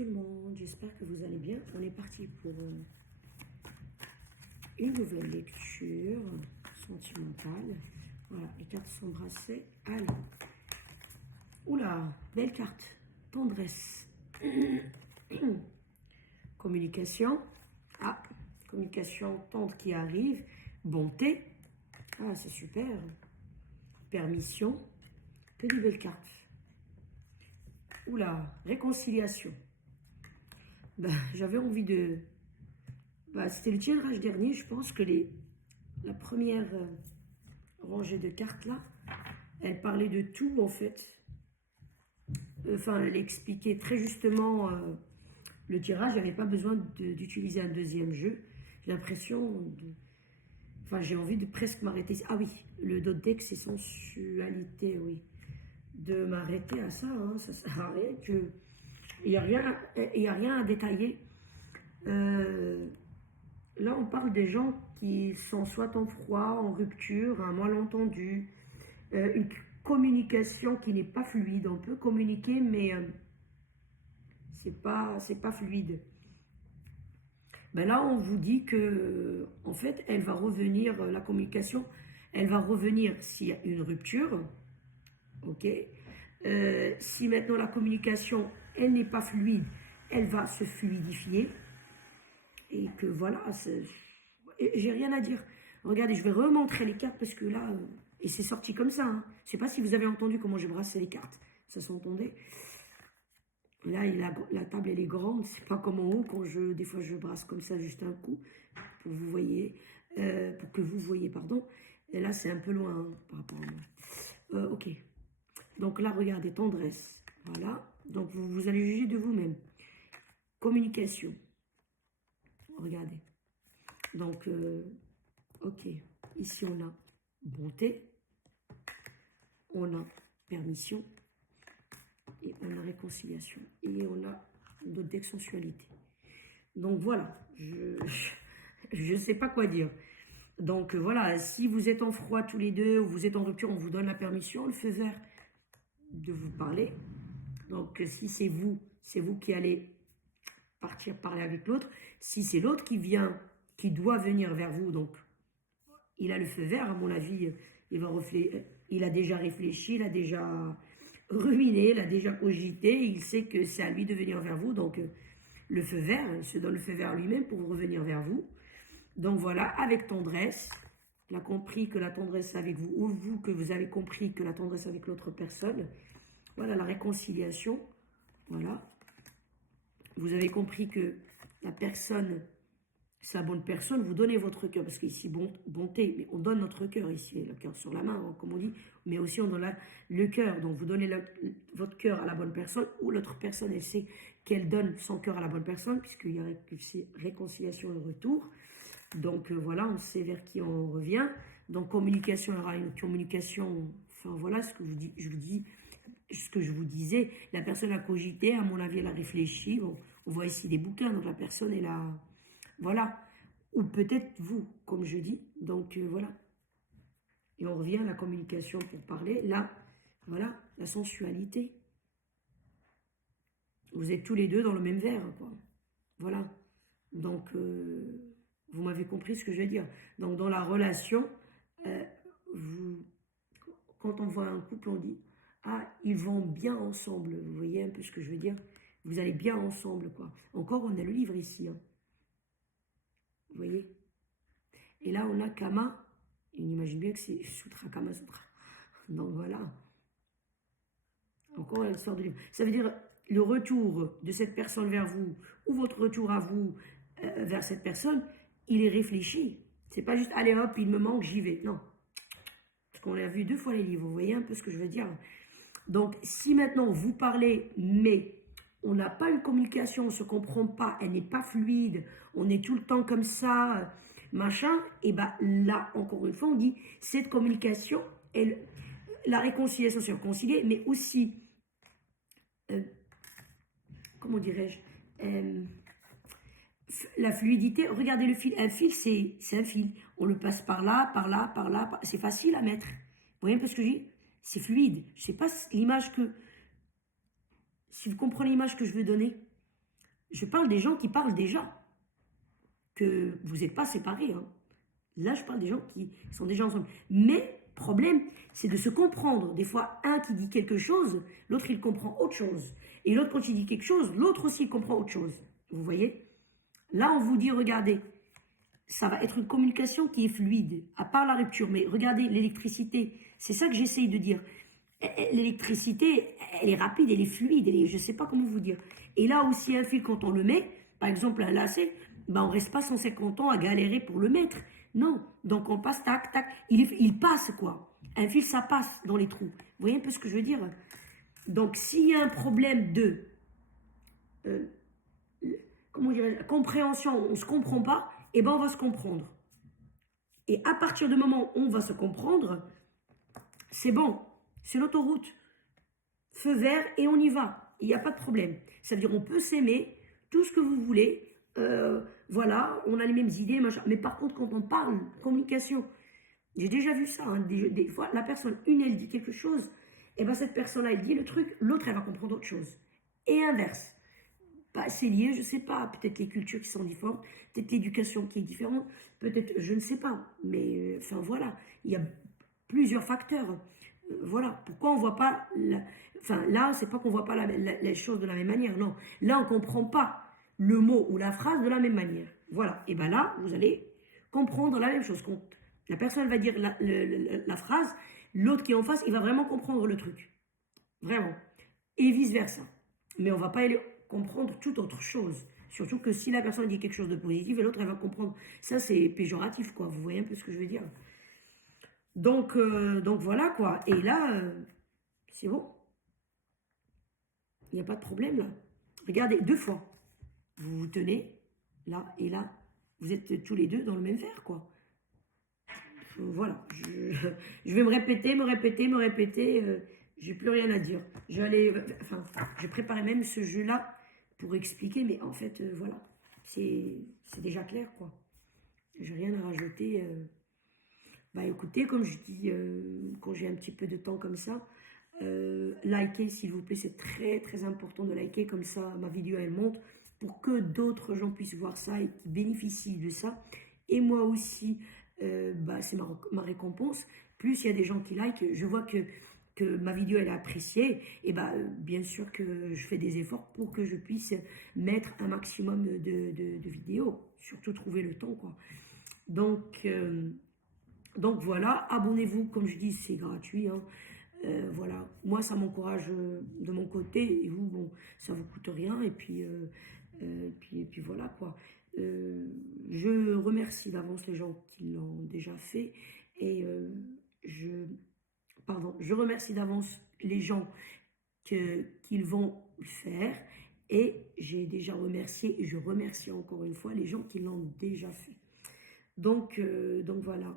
tout le monde, j'espère que vous allez bien. On est parti pour une nouvelle lecture sentimentale. Voilà, les cartes sont brassées. Allez. Oula, belle carte. Tendresse. Communication. Ah, communication tendre qui arrive. Bonté. Ah, c'est super. Permission. Que de belles cartes. Oula, réconciliation. Ben, j'avais envie de... Ben, c'était le tirage dernier, je pense que la première rangée de cartes là, elle parlait de tout en fait. Enfin, elle expliquait très justement le tirage, j'avais pas besoin d'utiliser un deuxième jeu. J'ai l'impression de... Enfin, j'ai envie de presque m'arrêter. Ah oui, le dodex, c'est sensualité, oui. De m'arrêter à ça, hein, ça sert à rien que... Il n'y a rien à détailler. Là, on parle des gens qui sont soit en froid, en rupture, un malentendu, une communication qui n'est pas fluide. On peut communiquer, mais c'est pas fluide. Ben là, on vous dit que, en fait, elle va revenir, la communication, elle va revenir s'il y a une rupture, ok. Si maintenant la communication, elle n'est pas fluide, elle va se fluidifier. Et que voilà, j'ai rien à dire. Regardez, je vais remontrer les cartes parce que là, et c'est sorti comme ça. Hein. Je sais pas si vous avez entendu comment j'ai brassé les cartes. Ça s'entendait. Là, la table, elle est grande. C'est pas comme en haut quand des fois, je brasse comme ça juste un coup pour vous voyez, pour que vous voyez, pardon. Et là, c'est un peu loin hein, par rapport à moi. Ok. Donc là, regardez, tendresse. Voilà. Donc vous allez juger de vous-même. Communication. Regardez. Donc, ok. Ici, on a bonté. On a permission. Et on a réconciliation. Et on a notre sensualité. Donc, voilà. Je ne sais pas quoi dire. Donc, voilà. Si vous êtes en froid tous les deux, ou vous êtes en rupture, on vous donne la permission, le feu vert de vous parler. Donc, si c'est vous qui allez partir parler avec l'autre. Si c'est l'autre qui doit venir vers vous, donc il a le feu vert, à mon avis, il a déjà réfléchi, il a déjà ruminé, il a déjà cogité, il sait que c'est à lui de venir vers vous, donc le feu vert, il se donne le feu vert lui-même pour revenir vers vous. Donc voilà, avec tendresse, il a compris que la tendresse avec vous, ou vous que vous avez compris que la tendresse avec l'autre personne, voilà la réconciliation, voilà. Vous avez compris que la personne, c'est la bonne personne, vous donnez votre cœur, parce qu'ici, bonté, mais on donne notre cœur ici, le cœur sur la main, hein, comme on dit, mais aussi on donne le cœur, donc vous donnez votre cœur à la bonne personne, ou l'autre personne, elle sait qu'elle donne son cœur à la bonne personne, puisqu'il y a réconciliation et retour, donc voilà, on sait vers qui on revient, donc communication, il y aura une communication, enfin voilà ce que je vous dis, ce que je vous disais, la personne a cogité, à mon avis, elle a réfléchi. Bon, on voit ici des bouquins, donc la personne est là. Voilà. Ou peut-être vous, comme je dis. Donc, voilà. Et on revient à la communication pour parler. Là, voilà, la sensualité. Vous êtes tous les deux dans le même verre, quoi. Voilà. Donc, vous m'avez compris ce que je veux dire. Donc, dans la relation, quand on voit un couple, on dit ah, ils vont bien ensemble. Vous voyez un peu ce que je veux dire? Vous allez bien ensemble, quoi. Encore, on a le livre ici. Hein. Vous voyez? Et là, on a Kama. Et on imagine bien que c'est Sutra, Kama Sutra. Donc, voilà. Encore l'histoire de livre. Ça veut dire le retour de cette personne vers vous, ou votre retour à vous vers cette personne, il est réfléchi. C'est pas juste, allez hop, il me manque, j'y vais. Non. Parce qu'on a vu 2 fois les livres. Vous voyez un peu ce que je veux dire? Donc, si maintenant vous parlez, mais on n'a pas une communication, on ne se comprend pas, elle n'est pas fluide, on est tout le temps comme ça, machin, et bien là, encore une fois, on dit, cette communication, la réconciliation, c'est réconcilier, mais aussi, comment dirais-je, la fluidité, regardez le fil, un fil, c'est un fil, on le passe par là, par là, par là, c'est facile à mettre. Vous voyez un peu ce que je dis? C'est fluide. Je ne sais pas l'image que... Si vous comprenez l'image que je veux donner. Je parle des gens qui parlent déjà, que vous n'êtes pas séparés. Hein. Là, je parle des gens qui sont déjà ensemble. Mais, problème, c'est de se comprendre. Des fois, un qui dit quelque chose, l'autre, il comprend autre chose. Et l'autre, quand il dit quelque chose, l'autre aussi, il comprend autre chose. Vous voyez? Là, on vous dit, regardez, ça va être une communication qui est fluide, à part la rupture. Mais regardez, l'électricité, c'est ça que j'essaye de dire. L'électricité, elle est rapide, elle est fluide, je ne sais pas comment vous dire. Et là aussi, un fil, quand on le met, par exemple un lacet, ben on ne reste pas 150 ans à galérer pour le mettre. Non, donc on passe, tac, tac, il passe quoi. Un fil, ça passe dans les trous. Vous voyez un peu ce que je veux dire? Donc s'il y a un problème de, euh, comment dirais-je, compréhension, on ne se comprend pas, et ben on va se comprendre. Et à partir du moment où on va se comprendre, c'est bon, c'est l'autoroute. Feu vert et on y va. Il n'y a pas de problème. Ça veut dire on peut s'aimer, tout ce que vous voulez. Voilà, on a les mêmes idées, machin. Mais par contre, quand on parle communication, j'ai déjà vu ça. Hein, des fois, la personne, une, elle dit quelque chose, et ben cette personne-là, elle dit le truc, l'autre, elle va comprendre autre chose. Et inverse. Bah, c'est lié, je sais pas. Peut-être les cultures qui sont différentes, peut-être l'éducation qui est différente, peut-être, je ne sais pas. Mais enfin voilà, il y a plusieurs facteurs. Voilà, pourquoi on voit pas, enfin là, c'est pas qu'on voit pas les choses de la même manière, non. Là, on comprend pas le mot ou la phrase de la même manière. Voilà, et ben là, vous allez comprendre la même chose. Quand la personne va dire la phrase, l'autre qui est en face, il va vraiment comprendre le truc. Vraiment. Et vice-versa. Mais on va pas aller comprendre toute autre chose. Surtout que si la personne dit quelque chose de positif et l'autre, elle va comprendre. Ça, c'est péjoratif, quoi. Vous voyez un peu ce que je veux dire? Donc voilà, quoi. Et là, c'est bon. Il n'y a pas de problème, là. Regardez, 2 fois. Vous vous tenez, là et là. Vous êtes tous les deux dans le même verre, quoi. Voilà. Je vais me répéter, me répéter, me répéter. J'ai plus rien à dire. Je vais aller, enfin, j'ai préparé même ce jeu-là pour expliquer, mais en fait, voilà. C'est déjà clair, quoi. J'ai rien à rajouter. Bah écoutez, comme je dis, quand j'ai un petit peu de temps comme ça, likez s'il vous plaît, c'est très très important de liker, comme ça ma vidéo elle monte pour que d'autres gens puissent voir ça et qui bénéficient de ça. Et moi aussi, bah, c'est ma récompense. Plus il y a des gens qui like, je vois que ma vidéo elle est appréciée, et bah bien sûr que je fais des efforts pour que je puisse mettre un maximum de vidéos, surtout trouver le temps quoi. Donc, donc voilà, abonnez-vous, comme je dis, c'est gratuit. Hein. Voilà, moi ça m'encourage de mon côté, et vous, bon, ça vous coûte rien, et puis voilà quoi. Je remercie d'avance les gens qui l'ont déjà fait, et je remercie d'avance les gens qu'ils vont le faire, et j'ai déjà remercié, et je remercie encore une fois les gens qui l'ont déjà fait. Donc voilà.